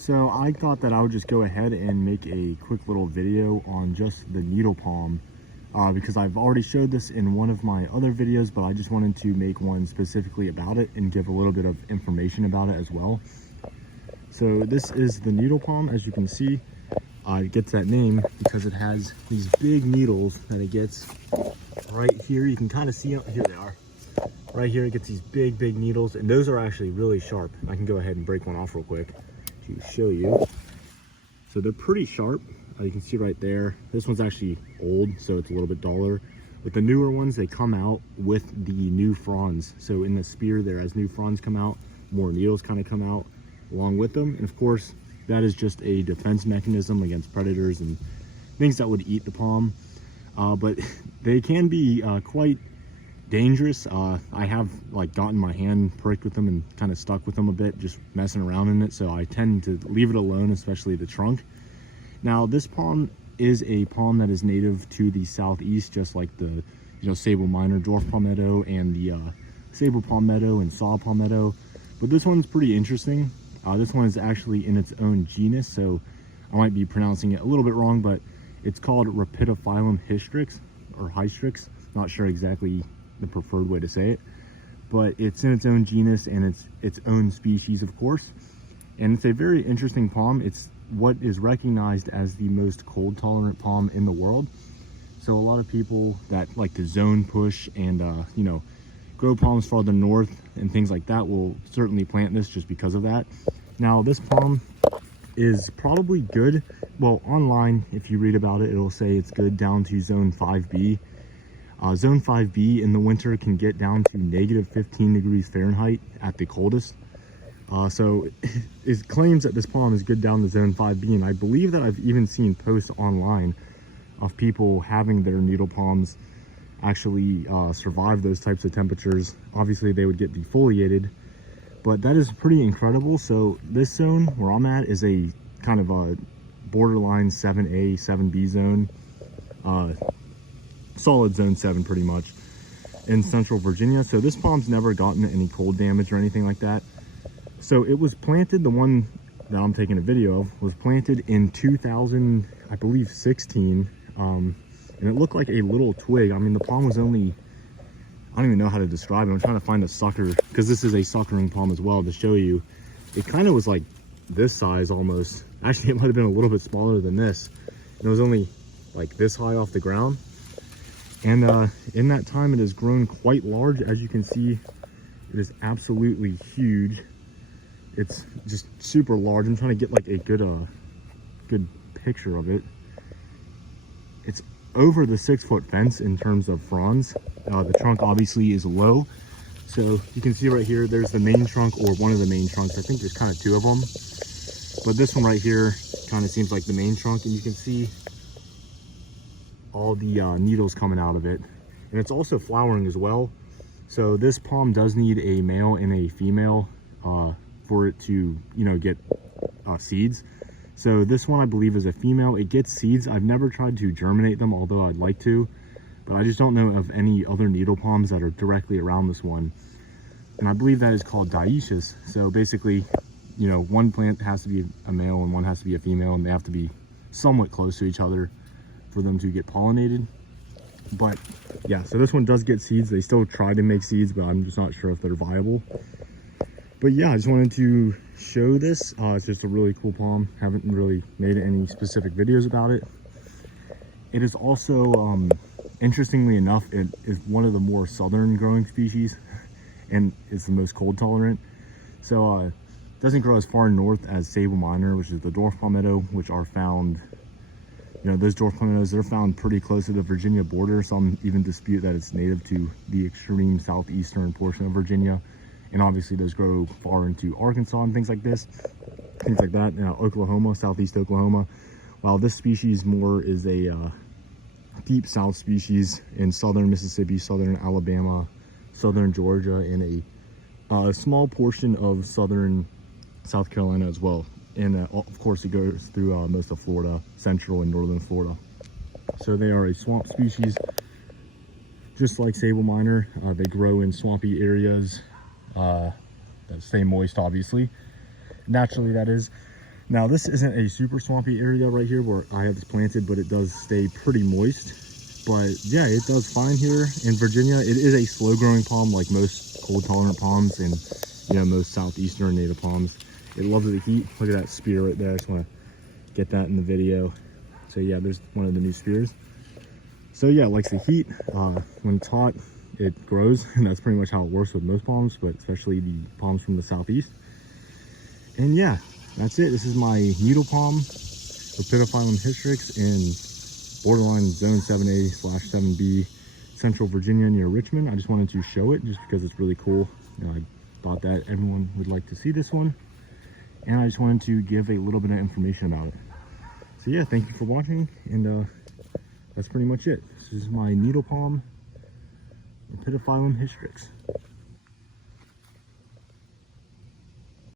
So I thought that I would just go ahead and make a quick little video on just the needle palm because I've already showed this in one of my other videos, but I just wanted to make one specifically about it and give a little bit of information about it as well. So this is the needle palm. As you can see, it gets that name because it has these big needles that it gets right here. You can kind of see, here they are. Right here it gets these big needles, and those are actually really sharp. I can go ahead and break one off real quick to show you. So they're pretty sharp. You can see right there. This one's actually old, so it's a little bit duller. With the newer ones, they come out with the new fronds. So in the spear there, as new fronds come out, more needles kind of come out along with them. And of course, that is just a defense mechanism against predators and things that would eat the palm. But they can be quite dangerous. I have gotten my hand pricked with them and kind of stuck with them a bit, just messing around in it. So I tend to leave it alone, especially the trunk. Now this palm is a palm that is native to the southeast, just like the sable minor, dwarf palmetto, and the sable palmetto and saw palmetto. But this one's pretty interesting. This one is actually in its own genus, so I might be pronouncing it a little bit wrong, but it's called Rhapidophyllum hystrix or hystrix. Not sure exactly the preferred way to say it, but it's in its own genus and it's its own species, of course. And it's a very interesting palm. It's what is recognized as the most cold tolerant palm in the world. So a lot of people that like to zone push and grow palms farther north and things like that will certainly plant this just because of that. Now this palm is probably good. Well, online, if you read about it, it'll say it's good down to zone 5B. Zone 5B in the winter can get down to negative 15 degrees Fahrenheit at the coldest. So it claims that this palm is good down to zone 5B, and I believe that I've even seen posts online of people having their needle palms actually survive those types of temperatures. Obviously they would get defoliated, but that is pretty incredible. So this zone where I'm at is a kind of a borderline 7A, 7B zone. Solid zone 7 pretty much in central Virginia. So this palm's never gotten any cold damage or anything like that. So it was planted, the one that I'm taking a video of was planted in 2000, I believe 16, and it looked like a little twig. I mean, the palm was only, I don't even know how to describe it. I'm trying to find a sucker, because this is a suckering palm as well, to show you. It kind of was like this size almost. Actually, it might have been a little bit smaller than this. And it was only like this high off the ground. And in that time, it has grown quite large. As you can see, it is absolutely huge. It's just super large. I'm trying to get like a good picture of it. It's over the 6-foot fence in terms of fronds. The trunk obviously is low. So you can see right here, there's the main trunk, or one of the main trunks. I think there's kind of two of them. But this one right here kind of seems like the main trunk, and you can see all the needles coming out of it. And it's also flowering as well. So this palm does need a male and a female for it to get seeds. So this one I believe is a female. It gets seeds. I've never tried to germinate them, although I'd like to, but I just don't know of any other needle palms that are directly around this one. And I believe that is called dioecious. So basically, one plant has to be a male and one has to be a female, and they have to be somewhat close to each other for them to get pollinated. But yeah, so this one does get seeds. They still try to make seeds, but I'm just not sure if they're viable. But yeah, I just wanted to show this. It's just a really cool palm. Haven't really made any specific videos about it. It is also, interestingly enough, it is one of the more southern growing species and is the most cold tolerant. So it doesn't grow as far north as sable minor, which is the dwarf palmetto, which are found, those dwarf palmettos, they're found pretty close to the Virginia border. Some even dispute that it's native to the extreme southeastern portion of Virginia. And obviously those grow far into Arkansas and things like that. Oklahoma, southeast Oklahoma. While this species more is a deep south species in southern Mississippi, southern Alabama, southern Georgia, and a small portion of southern South Carolina as well. And of course it goes through most of Florida, central and northern Florida. So they are a swamp species, just like sable minor. They grow in swampy areas that stay moist, obviously, naturally, that is. Now this isn't a super swampy area right here where I have this planted, but it does stay pretty moist. But yeah, it does fine here in Virginia. It is a slow growing palm like most cold tolerant palms and most southeastern native palms. It loves the heat. Look at that spear right there. I just want to get that in the video. So yeah, there's one of the new spears. So yeah, it likes the heat. When it's hot, it grows, and that's pretty much how it works with most palms, but especially the palms from the southeast. And yeah, that's it. This is my needle palm, Rhapidophyllum hystrix, in borderline zone 7A/7B, Central Virginia near Richmond. I just wanted to show it just because it's really cool. I thought that everyone would like to see this one, and I just wanted to give a little bit of information about it. So yeah, thank you for watching, and that's pretty much it. This is my needle palm, Rhapidophyllum hystrix.